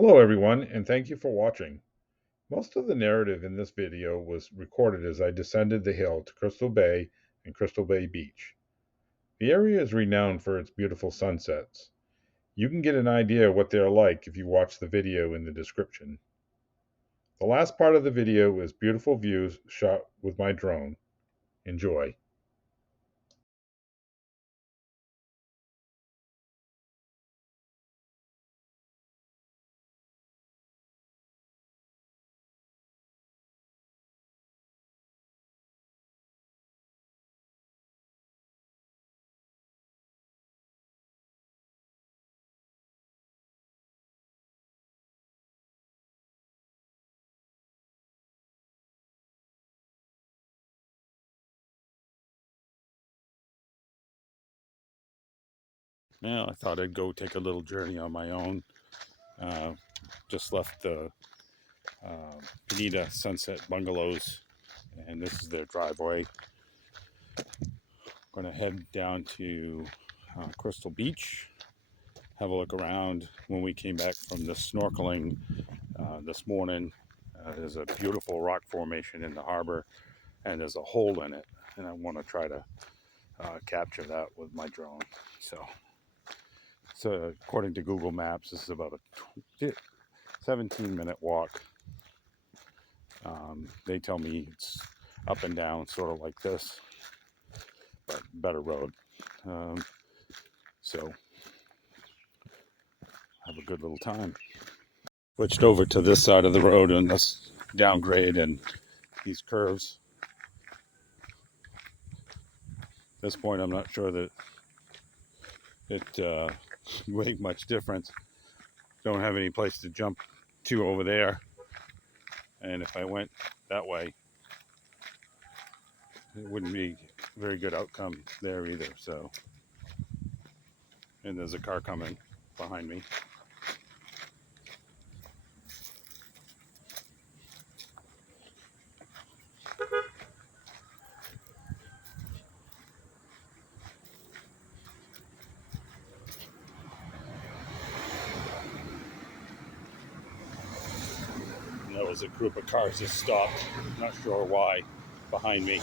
Hello everyone, and thank you for watching. Most of the narrative in this video was recorded as I descended the hill to Crystal Bay and Crystal Bay Beach. The area is renowned for its beautiful sunsets. You can get an idea of what they are like if you watch the video in the description. The last part of the video is beautiful views shot with my drone. Enjoy. Now I thought I'd go take a little journey on my own. Just left the Penida Sunset Bungalows, and this is their driveway. Going to head down to Crystal Beach, have a look around. When we came back from the snorkeling this morning, there's a beautiful rock formation in the harbor, and there's a hole in it, and I want to try to capture that with my drone. So according to Google Maps, this is about a 17-minute walk. They tell me it's up and down, sort of like this, but better road. So have a good little time. Switched over to this side of the road and this downgrade and these curves. At this point, I'm not sure that it make much difference. Don't have any place to jump to over there, and if I went that way, it wouldn't be a very good outcome there either. So, and there's a car coming behind me. And there was a group of cars that stopped, not sure why, behind me.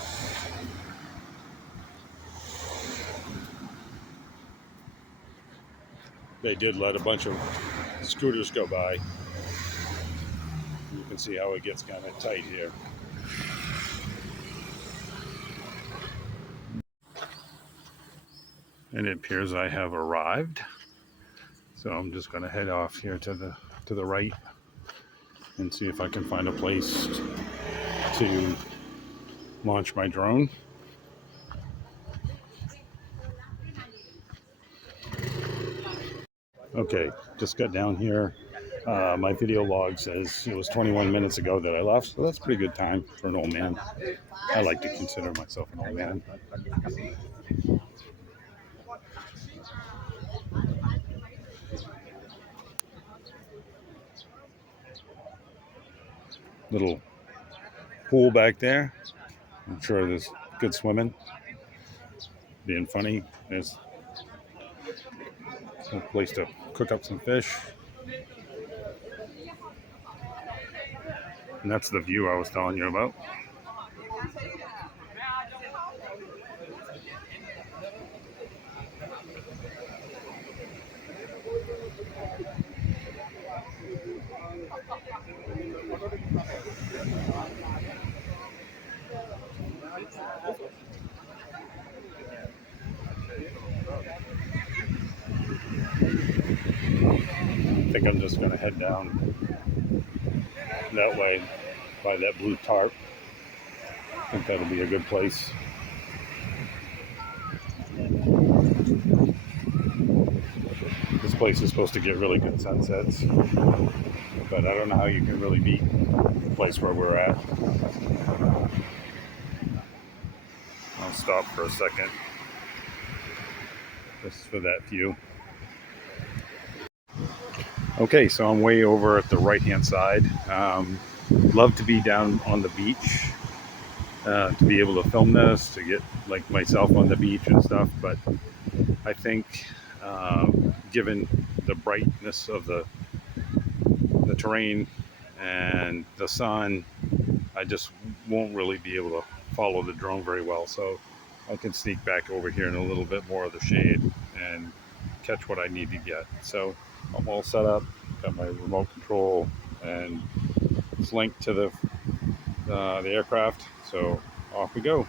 They did let a bunch of scooters go by. You can see how it gets kind of tight here. And it appears I have arrived. So I'm just going to head off here to the right and see if I can find a place to launch my drone. Okay, just got down here. My video log says it was 21 minutes ago that I left, so that's pretty good time for an old man. I like to consider myself an old man. Little pool back there. I'm sure there's good swimming. Being funny, there's a place to cook up some fish. And that's the view I was telling you about. I think I'm just going to head down that way by that blue tarp. I think that'll be a good place. This place is supposed to get really good sunsets, but I don't know how you can really beat the place where we're at. I'll stop for a second just for that view. Okay, so I'm way over at the right-hand side. Love to be down on the beach, to be able to film this, to get like myself on the beach and stuff, but I think given the brightness of the the terrain and the sun, I just won't really be able to follow the drone very well. So I can sneak back over here in a little bit more of the shade and catch what I need to get. So I'm all set up, got my remote control, and it's linked to the aircraft. So off we go.